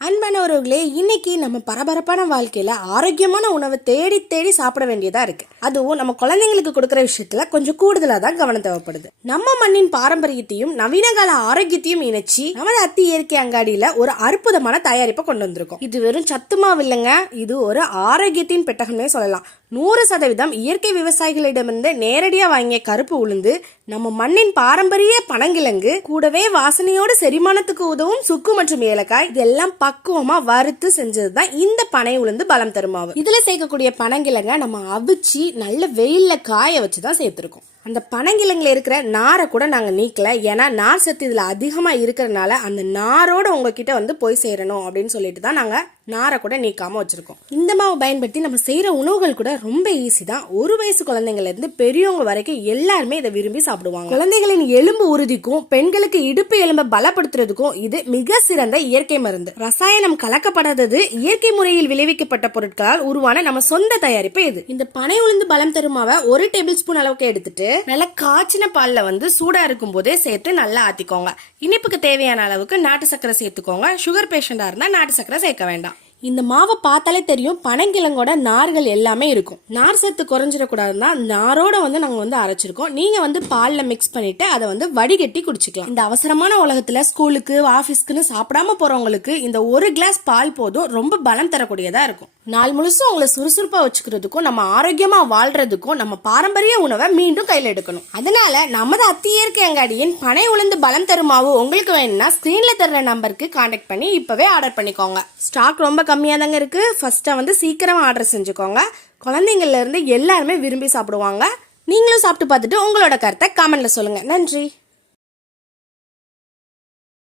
அன்பானவர்களே, இன்னைக்கு நம்ம பரபரப்பான வாழ்க்கையில ஆரோக்கியமான உணவை தேடி தேடி சாப்பிட வேண்டியதா இருக்கு. அதுவும் நம்ம குழந்தைங்களுக்கு கொடுக்கற விஷயத்துல கொஞ்சம் கூடுதலா தான் கவனம் தேவைப்படுது. நம்ம மண்ணின் பாரம்பரியத்தையும் நவீன கால ஆரோக்கியத்தையும் இணைச்சி நமது அத்தி இயற்கை அங்காடியில ஒரு அற்புதமான தயாரிப்பை கொண்டு வந்திருக்கோம். இது வெறும் சத்துமாவு இல்லைங்க, இது ஒரு ஆரோக்கியத்தின் பெட்டகம்னே சொல்லலாம். 100% இயற்கை விவசாயிகளிடமிருந்து நேரடியா வாங்கிய கருப்பு உளுந்து, நம்ம மண்ணின் பாரம்பரிய பனங்கிழங்கு, கூடவே வாசனையோடு செரிமானத்துக்கு உதவும் சுக்கு மற்றும் ஏலக்காய், இதெல்லாம் பக்குவமா வறுத்து செஞ்சதுதான் இந்த பனை உளுந்து பலம் தருமாவு. இதுல சேர்க்கக்கூடிய பனங்கிழங்க நம்ம அவிச்சு நல்ல வெயில்ல காய வச்சுதான் சேர்த்திருக்கோம். அந்த பனங்கிழங்குல இருக்கிற நாரை கூட நாங்க நீக்கல. ஏன்னா நார் சத்து இதுல அதிகமா இருக்கிறதுனால அந்த நாரோட உங்ககிட்ட போய் சேரணும் அப்படின்னு சொல்லிட்டு தான் நாங்க நாரை கூட நீக்காம வச்சிருக்கோம். இந்த மாவை பயன்படுத்தி நம்ம செய்யற உணவுகள் கூட ரொம்ப ஈஸி தான். 1 வயசு குழந்தைங்கள்ல இருந்து பெரியவங்க வரைக்கும் எல்லாருமே இதை விரும்பி சாப்பிடுவாங்க. குழந்தைகளின் எலும்பு உறுதிக்கும் பெண்களுக்கு இடுப்பு எலும்பை பலப்படுத்துறதுக்கும் இது மிக சிறந்த இயற்கை மருந்து. ரசாயனம் கலக்கப்படாதது, இயற்கை முறையில் விளைவிக்கப்பட்ட பொருட்களால் உருவான நம்ம சொந்த தயாரிப்பு இது. இந்த பனை உளுந்து பலம் தருமாவை 1 டேபிள் ஸ்பூன் அளவுக்கு எடுத்துட்டு நல்லா காய்ச்சின பால்ல சூடா இருக்கும் போதே சேர்த்து நல்லா ஆத்திக்கோங்க. இனிப்புக்கு தேவையான அளவுக்கு நாட்டு சக்கரை சேர்த்துக்கோங்க. சுகர் பேஷண்டா இருந்தா நாட்டு சக்கரை சேர்க்க வேண்டாம். இந்த மாவை பார்த்தாலே தெரியும் பனங்கிழங்கோட நார்கள் எல்லாமே இருக்கும். நார் சத்து குறைஞ்சிடக்கூடாதுன்னா நாரோட நாங்க அரைச்சிருக்கோம். நீங்க பால்ல மிக்ஸ் பண்ணிட்டு அதை வடிகட்டி குடிச்சுக்கலாம். இந்த அவசரமான உலகத்துல ஸ்கூலுக்கு ஆபீஸ்க்குன்னு சாப்பிடாம போறவங்களுக்கு இந்த 1 கிளாஸ் பால் போதும் ரொம்ப பலம் தரக்கூடியதா இருக்கும். நாள் முழுசும் உங்களை சுறுசுறுப்பா வச்சுக்கிறதுக்கும் நம்ம ஆரோக்கியமா வாழ்றதுக்கும் நம்ம பாரம்பரிய உணவை மீண்டும் கையில எடுக்கணும். அதனால நமது அத்தி இயற்கை அங்காடியின் பனை உளுந்து பலம் தருமாவு உங்களுக்கு வேணும்னா ஸ்கிரீன்ல தர்ற நம்பருக்கு கான்டாக்ட் பண்ணி இப்பவே ஆர்டர் பண்ணிக்கோங்க. ஸ்டாக் ரொம்ப கம்மியா தாங்க இருக்கு. ஃபர்ஸ்டா சீக்கிரமா ஆர்டர் செஞ்சுக்கோங்க. குழந்தைங்கள்ல இருந்து எல்லாருமே விரும்பி சாப்பிடுவாங்க. நீங்களும் சாப்பிட்டு பார்த்துட்டு உங்களோட கருத்தை கமெண்ட்ல சொல்லுங்க. நன்றி.